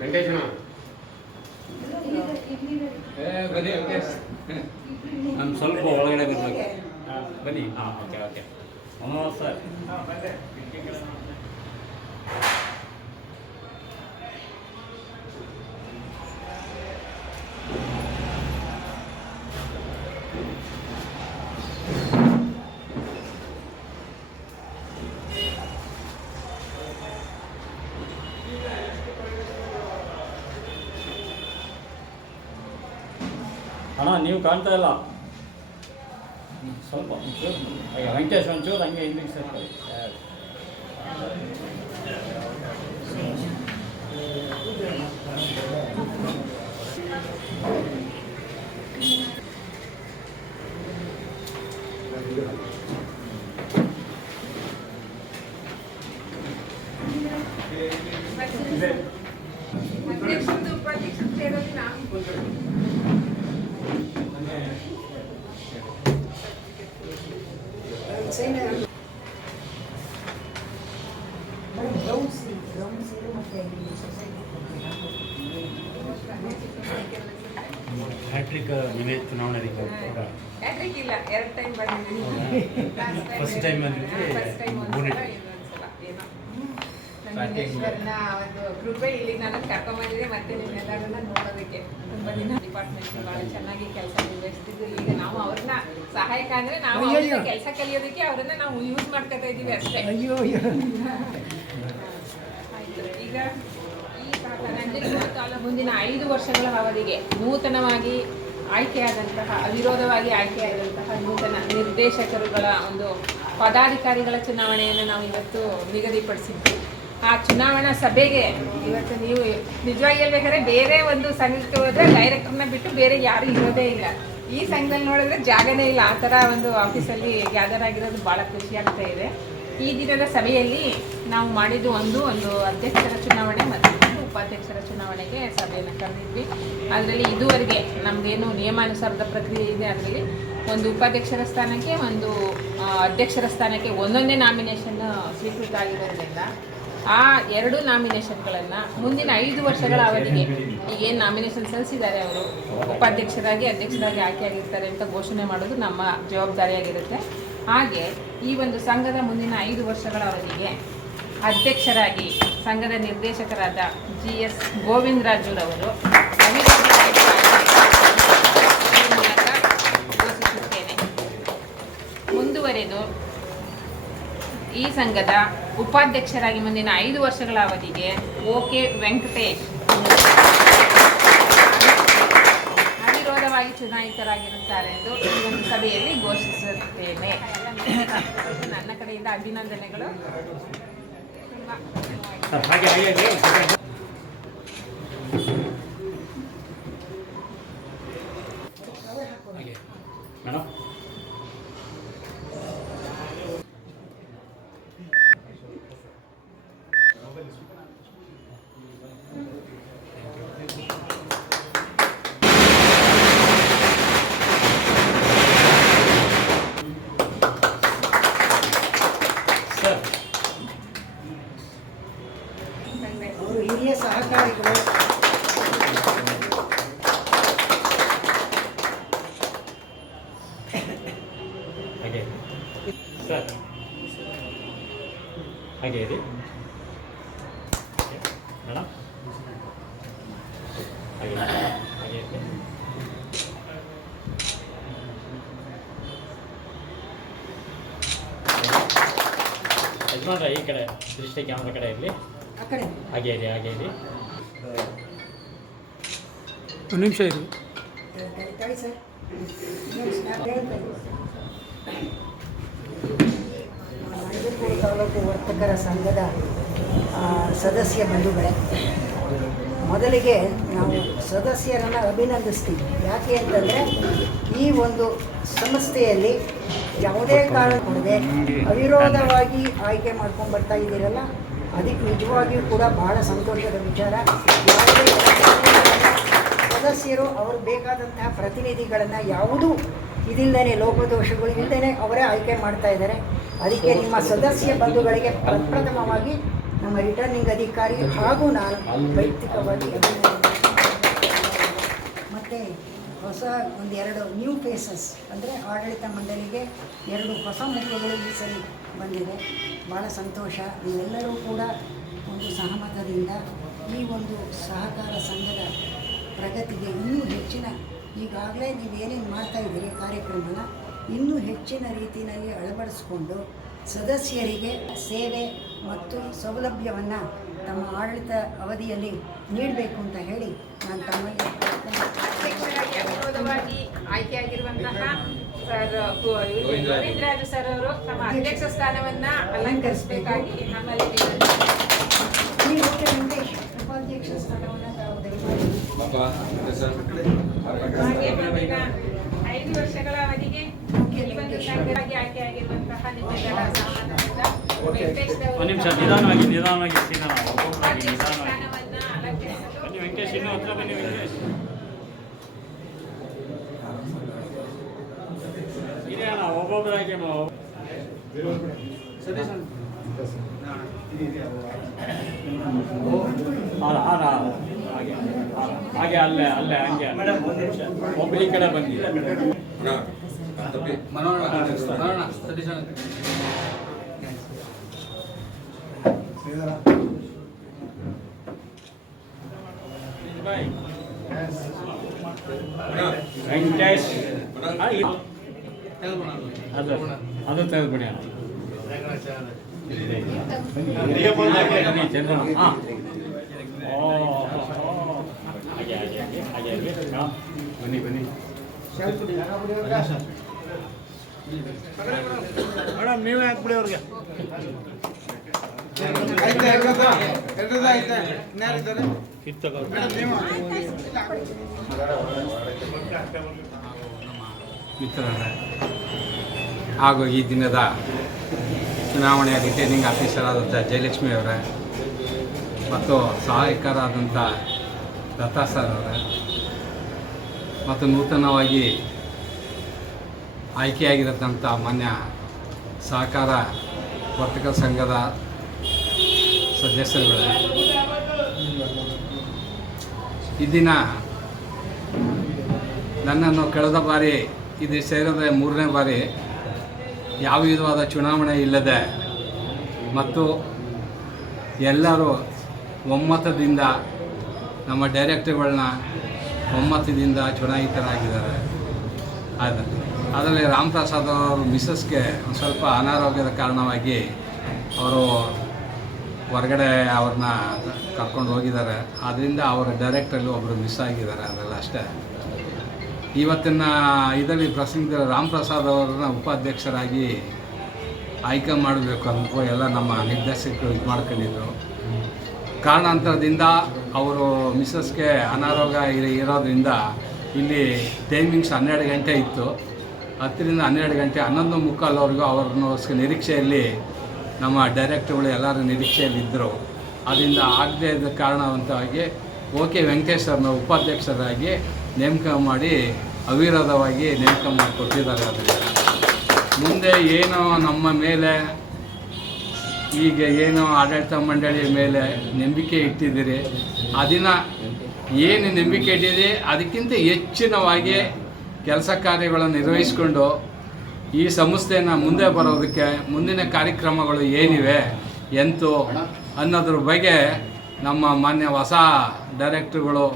ವೆಂಕಟೇಶನ ಬನ್ನಿ ಓಕೆ. ನಾನು ಸ್ವಲ್ಪ ಒಳಗಡೆ ಬರಬೇಕು. ಬನ್ನಿ. ಹಾಂ ಓಕೆ ಓಕೆ. ಹಾಂ ನೀವು ಕಾಣ್ತಾ ಇಲ್ಲ ಸ್ವಲ್ಪ ಒಂಚೂರು ಈಗ ವೆಂಕಟೇಶ್ ಒಂಚೂರು ಹಂಗೆ ಹಿಂದಿಗೆ ಸೇರ್ಕೊಳ್ಳಿ ಅಧ್ಯಕ್ಷರದ್ದು ಉಪಾಧ್ಯಕ್ಷರು ಸೇರೋದು ನಾವು ಹ್ಯಾಟ್ರಿಕ್ ನೀವೇ ಚುನಾವಣೆ ಇಲ್ಲ ಎರಡು ಟೈಮ್ ಬಂದಿದ್ದೀನಿ First time ಬಂದಿದ್ದು ಫಸ್ಟ್ ಟೈಮ್ ಬಂದಿದ್ದೆ ನಂಜುಂಡೇಶ್ವರನ ಒಂದು ಕೃಪೆ ಇಲ್ಲಿಗೆ ನಾನು ಕರ್ಕೊಂಬಂದಿದೆ ಮತ್ತೆ ನಿಮ್ಮೆಲ್ಲರನ್ನ ನೋಡೋದಕ್ಕೆ ತುಂಬ ದಿನ. ಡಿಪಾರ್ಟ್ಮೆಂಟ್ ಭಾಳ ಚೆನ್ನಾಗಿ ಕೆಲಸ ನಿರ್ವಹಿಸ್ತಿದ್ರು. ಈಗ ನಾವು ಅವ್ರನ್ನ ಸಹಾಯಕ ಅಂದ್ರೆ ನಾವು ಕೆಲಸ ಕಲಿಯೋದಕ್ಕೆ ಅವ್ರನ್ನ ನಾವು ಯೂಸ್ ಮಾಡ್ಕೊತಾ ಇದೀವಿ ಅಷ್ಟೇ. ಅಯ್ಯೋ ಈಗ ಈ ನಂಜನಗೂಡು ತಾಲೂಕು ಮುಂದಿನ ಐದು ವರ್ಷಗಳ ಅವಧಿಗೆ ನೂತನವಾಗಿ ಆಯ್ಕೆಯಾದಂತಹ ಅವಿರೋಧವಾಗಿ ಆಯ್ಕೆಯಾದಂತಹ ನೂತನ ನಿರ್ದೇಶಕರುಗಳ ಒಂದು ಪದಾಧಿಕಾರಿಗಳ ಚುನಾವಣೆಯನ್ನು ನಾವು ಇವತ್ತು ನಿಗದಿಪಡಿಸಿದ್ವಿ. ಆ ಚುನಾವಣಾ ಸಭೆಗೆ ಇವತ್ತು ನೀವು ನಿಜವಾಗಿ ಹೇಳ್ಬೇಕಾದ್ರೆ ಬೇರೆ ಒಂದು ಸಂಘಕ್ಕೆ ಹೋದ್ರೆ ಡೈರೆಕ್ಟರ್ನ ಬಿಟ್ಟು ಬೇರೆ ಯಾರು ಇರೋದೇ ಇಲ್ಲ. ಈ ಸಂಘದಲ್ಲಿ ನೋಡಿದ್ರೆ ಜಾಗನೇ ಇಲ್ಲ. ಆ ಥರ ಒಂದು ಆಫೀಸಲ್ಲಿ ಗ್ಯಾದರ್ ಆಗಿರೋದು ಭಾಳ ಖುಷಿ ಆಗ್ತಾ ಇದೆ. ಈ ದಿನದ ಸಭೆಯಲ್ಲಿ ನಾವು ಮಾಡಿದ್ದು ಒಂದು ಒಂದು ಅಧ್ಯಕ್ಷರ ಚುನಾವಣೆ ಮತ್ತು ಉಪಾಧ್ಯಕ್ಷರ ಚುನಾವಣೆಗೆ ಸಭೆಯನ್ನು ಕರೆದಿದ್ವಿ. ಅದರಲ್ಲಿ ಇದುವರೆಗೆ ನಮಗೇನು ನಿಯಮಾನುಸಾರದ ಪ್ರಕ್ರಿಯೆ ಇದೆ ಅದರಲ್ಲಿ ಒಂದು ಉಪಾಧ್ಯಕ್ಷರ ಸ್ಥಾನಕ್ಕೆ, ಒಂದು ಅಧ್ಯಕ್ಷರ ಸ್ಥಾನಕ್ಕೆ ಒಂದೊಂದೇ ನಾಮಿನೇಷನ್ ಸ್ವೀಕೃತ ಆಗಿರೋದ್ರಿಂದ ಆ ಎರಡು ನಾಮಿನೇಷನ್ಗಳನ್ನು ಮುಂದಿನ ಐದು ವರ್ಷಗಳ ಅವಧಿಗೆ ಈಗೇನು ನಾಮಿನೇಷನ್ ಸಲ್ಲಿಸಿದ್ದಾರೆ ಅವರು, ಉಪಾಧ್ಯಕ್ಷರಾಗಿ, ಅಧ್ಯಕ್ಷರಾಗಿ ಆಯ್ಕೆಯಾಗಿರ್ತಾರೆ ಅಂತ ಘೋಷಣೆ ಮಾಡೋದು ನಮ್ಮ ಜವಾಬ್ದಾರಿಯಾಗಿರುತ್ತೆ. ಹಾಗೆ ಈ ಒಂದು ಸಂಘದ ಮುಂದಿನ ಐದು ವರ್ಷಗಳ ಅವಧಿಗೆ ಅಧ್ಯಕ್ಷರಾಗಿ ಸಂಘದ ನಿರ್ದೇಶಕರಾದ ಜಿ ಎಸ್ ಗೋವಿಂದರಾಜುರವರು ಈ ಸಂಘದ ಉಪಾಧ್ಯಕ್ಷರಾಗಿ ಮುಂದಿನ ಐದು ವರ್ಷಗಳ ಅವಧಿಗೆ ಓಕೆ ವೆಂಕಟೇಶ್. ಅವಿರೋಧವಾಗಿ ಚುನಾಯಿತರಾಗಿರುತ್ತಾರೆ ಎಂದು ಈ ಒಂದು ಸಭೆಯಲ್ಲಿ ಘೋಷಿಸುತ್ತೇನೆ. ನನ್ನ ಕಡೆಯಿಂದ ಅಭಿನಂದನೆಗಳು. ಹಾಗೆ ಮೇಡಮ್ ಸರ್ ಅವರು ಹಿರಿಯ ಸಹಕಾರಿಗಳು ಹಾಗೆ ಇರಿ ಮೇಡಮ್? ಹಾಗೆ. ಹಾಗೆ. ಯಜಮಾನ್ರೆ ಈ ಕಡೆ ದೃಷ್ಟಿ ಕ್ಯಾಮ್ರಾ ಕಡೆ ಇರಲಿ. ಆ ಕಡೆ. ಹಾಗೆ ಇರಿ ಹಾಗೆ ಇರಿ. ಒಂದು ನಿಮಿಷ ಇರು ನಂಜನಗೂಡು ತಾಲೂಕು ವರ್ತಕರ ಸಂಘದ ಸದಸ್ಯ ಬಂಧುಗಳೇ. ಮೊದಲಿಗೆ ನಾವು ಸದಸ್ಯರನ್ನು ಅಭಿನಂದಿಸ್ತೀವಿ. ಯಾಕೆ ಅಂತಂದರೆ, ಈ ಒಂದು ಸಂಸ್ಥೆಯಲ್ಲಿ ಯಾವುದೇ ಕಾರಣ ಕೊಡದೆ ಅವಿರೋಧವಾಗಿ ಆಯ್ಕೆ ಮಾಡ್ಕೊಂಡು ಬರ್ತಾ ಇದ್ದೀರಲ್ಲ, ಅದಕ್ಕೆ ನಿಜವಾಗಿಯೂ ಕೂಡ ಬಹಳ ಸಂತೋಷದ ವಿಚಾರ. ಸದಸ್ಯರು ಅವರು ಬೇಕಾದಂತಹ ಪ್ರತಿನಿಧಿಗಳನ್ನು ಯಾವುದೂ ಇದಿಲ್ಲದೇ ಲೋಪದೋಷಗಳು ಇಲ್ಲದೇ ಅವರೇ ಆಯ್ಕೆ ಮಾಡ್ತಾ ಇದ್ದಾರೆ. ಅದಕ್ಕೆ ನಿಮ್ಮ ಸದಸ್ಯ ಬಂಧುಗಳಿಗೆ ಪ್ರಪ್ರಥಮವಾಗಿ ನಮ್ಮ ರಿಟರ್ನಿಂಗ್ ಅಧಿಕಾರಿ ಹಾಗೂ ನಾನು ವೈಯಕ್ತಿಕವಾಗಿ ಮತ್ತು ಹೊಸ ಒಂದೆರಡು ನ್ಯೂ ಫೇಸಸ್ ಅಂದರೆ ಆಡಳಿತ ಮಂಡಳಿಗೆ ಎರಡು ಹೊಸ ಮುಖಗಳು ಈ ಸರಿ ಬಂದಿದೆ. ಭಾಳ ಸಂತೋಷ. ನೀವೆಲ್ಲರೂ ಕೂಡ ಒಂದು ಸಹಮತದಿಂದ ಈ ಒಂದು ಸಹಕಾರ ಸಂಘದ ಪ್ರಗತಿಗೆ ಇನ್ನೂ ಹೆಚ್ಚಿನ ಈಗಾಗಲೇ ನೀವು ಏನೇನು ಮಾಡ್ತಾ ಇದ್ದೀರಿ ಕಾರ್ಯಕ್ರಮನ? ಇನ್ನೂ ಹೆಚ್ಚಿನ ರೀತಿಯಲ್ಲಿ ಅಳವಡಿಸಿಕೊಂಡು ಸದಸ್ಯರಿಗೆ ಸೇವೆ ಮತ್ತು ಸೌಲಭ್ಯವನ್ನು ತಮ್ಮ ಆಡಳಿತ ಅವಧಿಯಲ್ಲಿ ನೀಡಬೇಕು ಅಂತ ಹೇಳಿ ನಾನು ತಮ್ಮಲ್ಲಿ ಅಧ್ಯಕ್ಷರಾಗಿ ಅವಿರೋಧವಾಗಿ ಆಯ್ಕೆಯಾಗಿರುವಂತಹ ಸರ್ ಸರ್ ಅವರು ತಮ್ಮ ಅಧ್ಯಕ್ಷ ಸ್ಥಾನವನ್ನ ಅಲಂಕರಿಸಬೇಕಾಗಿ ನಮ್ಮಲ್ಲಿ ಉಪಾಧ್ಯಕ್ಷ ಸ್ಥಾನವನ್ನು ತಾವು ದಯಮಾಡಿ. ವರ್ಷಗಳ ಅವಧಿಗೆ ಈ ಒಂದು ಸಂಘವಾಗಿ ಆಯ್ಕೆಯಾಗಿರುವಂತಹ ನಿಮ್ಮೆಲ್ಲರ ಸಹಮತದಿಂದ ವೆಂಕಟೇಶ್ ಒಂದು ನಿಮಿಷ ನಿಧಾನವಾಗಿ ನಿಧಾನವಾಗಿ ಸ್ಥಾನವನ್ನ ಅಲಂಕರಿಸಲು ಬನ್ನಿ ವೆಂಕಟೇಶ್ ಇನ್ನೂ ಹತ್ರ ಬನ್ನಿ ವೆಂಕಟೇಶ್. ಇದೆ ಅಣ್ಣ ಒಬ್ಬೊಬ್ಬರಾಗಿ ಮ- ಅಲ್ಲ, ಅಲ್ಲ, ಅಲ್ಲ. ಹಾಗೆ ಅಲ್ಲ, ಹಾಗೆ ಅಲ್ಲೇ ಅಲ್ಲೇ ಹಂಗೆ ಒಬ್ಬ ಈ ಕಡೆ ಬನ್ನಿ. ಬಾಯ್ ವೆಂಕಟೇಶ್ ಆ, ಇಲ್ಲಿ. ಅದು ಅದು ತೆಗೆದುಬಿಡಿ ಅಣ್ಣ ಬನ್ನಿ, ಚಂದ್ರಣ್ಣ. ಹಾ. ಓ, ಓ, ಹಾಗೆ ಹಾಗೆ ಹಾಗೆ ಹಾಗೆ ಹಾಗೆ ಹಾ. ಬನ್ನಿ ಬನ್ನಿ ಮೇಡಮ್ ನೀವೇ ಹಾಕ್ಬಿಡಿ ಅವ್ರಿಗೆ. ಮಿತ್ರರೇ ಹಾಗೂ ಈ ದಿನದ ಚುನಾವಣೆಯ ರಿಟರ್ನಿಂಗ್ ಆಫೀಸರ್ ಆದಂಥ ಜಯಲಕ್ಷ್ಮಿ ಅವರೇ ಮತ್ತು ಸಹಾಯಕರಾದಂಥ ಲತಾ ಸರ್ ಅವರೇ ಮತ್ತು ನೂತನವಾಗಿ ಆಯ್ಕೆಯಾಗಿರತಕ್ಕಂಥ ಮಾನ್ಯ ಸಹಕಾರ ವರ್ತಕ ಸಂಘದ ಸದಸ್ಯರುಗಳೇ ದಿನ ನನ್ನನ್ನು ಕಳೆದ ಬಾರಿ, ಇದು ಸೇರಿದ ಮೂರನೇ ಬಾರಿ ಯಾವ ವಿಧವಾದ ಚುನಾವಣೆ ಇಲ್ಲದೆ ಮತ್ತು ಎಲ್ಲರೂ ಒಮ್ಮತದಿಂದ ನಮ್ಮ ಡೈರೆಕ್ಟರ್ಗಳನ್ನ ಒಮ್ಮತದಿಂದ ಚುನಾಯಿತರಾಗಿದ್ದಾರೆ. ಅದು ಅದರಲ್ಲಿ ರಾಮ್ ಪ್ರಸಾದ್ ಅವರು ಮಿಸ್ಸಸ್ಗೆ ಒಂದು ಸ್ವಲ್ಪ ಅನಾರೋಗ್ಯದ ಕಾರಣವಾಗಿ ಅವರು ಹೊರಗಡೆ ಅವ್ರನ್ನ ಕರ್ಕೊಂಡು ಹೋಗಿದ್ದಾರೆ. ಆದ್ದರಿಂದ ಅವರ ಡೈರೆಕ್ಟಲ್ಲಿ ಒಬ್ಬರು ಮಿಸ್ ಆಗಿದ್ದಾರೆ ಅದೆಲ್ಲ ಅಷ್ಟೇ. ಇವತ್ತಿನ ಇದರಲ್ಲಿ ಪ್ರಸಂಗ ರಾಮ್ ಪ್ರಸಾದ್ ಅವರನ್ನ ಉಪಾಧ್ಯಕ್ಷರಾಗಿ ಆಯ್ಕೆ ಮಾಡಬೇಕು ಅಂತ ಎಲ್ಲ ನಮ್ಮ ನಿರ್ದೇಶಕರು ಇದು ಮಾಡ್ಕೊಂಡಿದ್ರು. ಕಾರಣಾಂತರದಿಂದ ಅವರು ಮಿಸ್ಸಸ್ಗೆ ಅನಾರೋಗ್ಯ ಇರ- ಇರೋದ್ರಿಂದ ಇಲ್ಲಿ ಟೈಮಿಂಗ್ಸ್ ಹನ್ನೆರಡು ಗಂಟೆ ಇತ್ತು. ಹತ್ತರಿಂದ ಹನ್ನೆರಡು ಗಂಟೆ, ಹನ್ನೊಂದು ಮುಕ್ಕಾಲವರೆಗೂ ಅವ್ರನ್ನ ನಿರೀಕ್ಷೆಯಲ್ಲಿ ನಮ್ಮ ಡೈರೆಕ್ಟ್ರುಗಳು ಎಲ್ಲರೂ ನಿರೀಕ್ಷೆಯಲ್ಲಿ ಇದ್ದರು. ಅದರಿಂದ ಆಗದೇ ಇದ್ದ ಕಾರಣವಂತವಾಗಿ ಓಕೆ ವೆಂಕಟೇಶ್ವರನ ಉಪಾಧ್ಯಕ್ಷರಾಗಿ ನೇಮಕ ಮಾಡಿ ಅವಿರೋಧವಾಗಿ ನೇಮಕ ಮಾಡಿಕೊಟ್ಟಿದ್ದಾರೆ ಅದರಿಂದ. ಮುಂದೆ ಏನು ನಮ್ಮ ಮೇಲೆ ಈಗ ಏನು ಆಡಳಿತ ಮಂಡಳಿಯ ಮೇಲೆ ನಂಬಿಕೆ ಇಟ್ಟಿದ್ದೀರಿ ದಿನ ಏನು ನಂಬಿಕೆ ಇಟ್ಟಿದೆ ಅದಕ್ಕಿಂತ ಹೆಚ್ಚಿನವಾಗಿ ಕೆಲಸ ಕಾರ್ಯಗಳನ್ನು ನಿರ್ವಹಿಸಿಕೊಂಡು ಈ ಸಂಸ್ಥೆಯನ್ನು ಮುಂದೆ ಬರೋದಕ್ಕೆ ಮುಂದಿನ ಕಾರ್ಯಕ್ರಮಗಳು ಏನಿವೆ ಎಂತು ಅನ್ನೋದ್ರ ಬಗ್ಗೆ ನಮ್ಮ ಮಾನ್ಯ ಹೊಸ ಡೈರೆಕ್ಟ್ರುಗಳು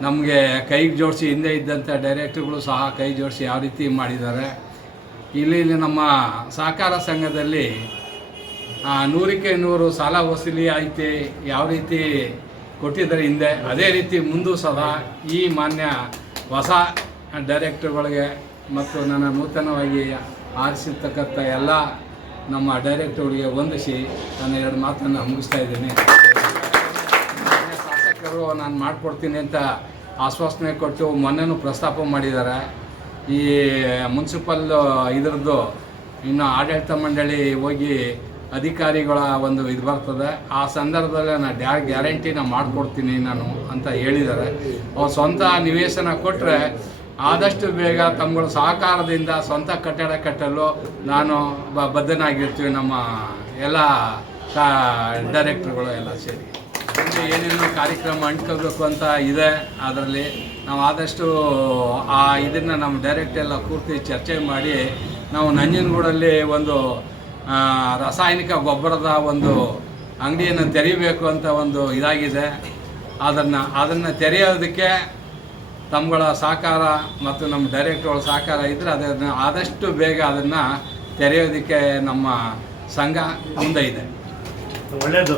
ನಮಗೆ ಕೈಗೆ ಜೋಡಿಸಿ ಹಿಂದೆ ಇದ್ದಂಥ ಡೈರೆಕ್ಟ್ರುಗಳು ಸಹ ಕೈ ಜೋಡಿಸಿ ಯಾವ ರೀತಿ ಮಾಡಿದ್ದಾರೆ. ಇಲ್ಲಿ ನಮ್ಮ ಸಹಕಾರ ಸಂಘದಲ್ಲಿ ನೂರಕ್ಕೆ ನೂರು ಸಾಲ ವಸೂಲಿ ಐತಿ ಯಾವ ರೀತಿ ಕೊಟ್ಟಿದ್ದಾರೆ ಹಿಂದೆ, ಅದೇ ರೀತಿ ಮುಂದೂ ಸಹ ಈ ಮಾನ್ಯ ಹೊಸ ಡೈರೆಕ್ಟರ್ಗಳಿಗೆ ಮತ್ತು ನನ್ನ ನೂತನವಾಗಿ ಆರಿಸಿರ್ತಕ್ಕಂಥ ಎಲ್ಲ ನಮ್ಮ ಡೈರೆಕ್ಟರ್ಗಳಿಗೆ ವಂದಿಸಿ ನಾನು ಎರಡು ಮಾತನ್ನು ಮುಗಿಸ್ತಾ ಇದ್ದೀನಿ. ಶಾಸಕರು, ನಾನು ಮಾಡಿಕೊಡ್ತೀನಿ ಅಂತ ಆಶ್ವಾಸನೆ ಕೊಟ್ಟು ಮೊನ್ನೆನೂ ಪ್ರಸ್ತಾಪ ಮಾಡಿದ್ದಾರೆ. ಈ ಮುನ್ಸಿಪಲ್ ಇದರದ್ದು ಇನ್ನು ಆಡಳಿತ ಮಂಡಳಿ ಹೋಗಿ ಅಧಿಕಾರಿಗಳ ಒಂದು ಇದು ಬರ್ತದೆ. ಆ ಸಂದರ್ಭದಲ್ಲಿ ನಾನು ಡ್ಯಾ ಗ್ಯಾರಂಟಿ ನಾನು ಮಾಡಿಕೊಡ್ತೀನಿ ನಾನು ಅಂತ ಹೇಳಿದ್ದಾರೆ. ಅವ್ರು ಸ್ವಂತ ನಿವೇಶನ ಕೊಟ್ಟರೆ ಆದಷ್ಟು ಬೇಗ ತಮ್ಮಗಳ ಸಹಕಾರದಿಂದ ಸ್ವಂತ ಕಟ್ಟಡ ಕಟ್ಟಲು ನಾನು ಬ, ಬದ್ಧನಾಗಿರ್ತೀವಿ ನಮ್ಮ ಎಲ್ಲ ಡೈರೆಕ್ಟ್ರುಗಳು ಎಲ್ಲ ಸೇರಿ. ಏನೇನು ಕಾರ್ಯಕ್ರಮ ಅಂಟ್ಕೋಬೇಕು ಅಂತ ಇದೆ ಅದರಲ್ಲಿ. ನಾವು ಆದಷ್ಟು ಆ ಇದನ್ನು ನಮ್ಮ ಡೈರೆಕ್ಟ್ ಎಲ್ಲ ಪೂರ್ತಿ ಚರ್ಚೆ ಮಾಡಿ ನಾವು ನಂಜನಗೂಡಲ್ಲಿ ಒಂದು ರಾಸಾಯನಿಕ ಗೊಬ್ಬರದ ಒಂದು ಅಂಗಡಿಯನ್ನು ತೆರೀಬೇಕು ಅಂತ ಒಂದು ಇದಾಗಿದೆ. ಅದನ್ನು ಅದನ್ನು ತೆರೆಯೋದಕ್ಕೆ ತಮ್ಮಗಳ ಸಹಕಾರ ಮತ್ತು ನಮ್ಮ ಡೈರೆಕ್ಟ್ಗಳ ಸಹಕಾರ ಇದ್ದರೆ ಅದನ್ನು ಆದಷ್ಟು ಬೇಗ ಅದನ್ನು ತೆರೆಯೋದಕ್ಕೆ ನಮ್ಮ ಸಂಘ ಮುಂದೆ ಇದೆ. ಒಳ್ಳೆಯದು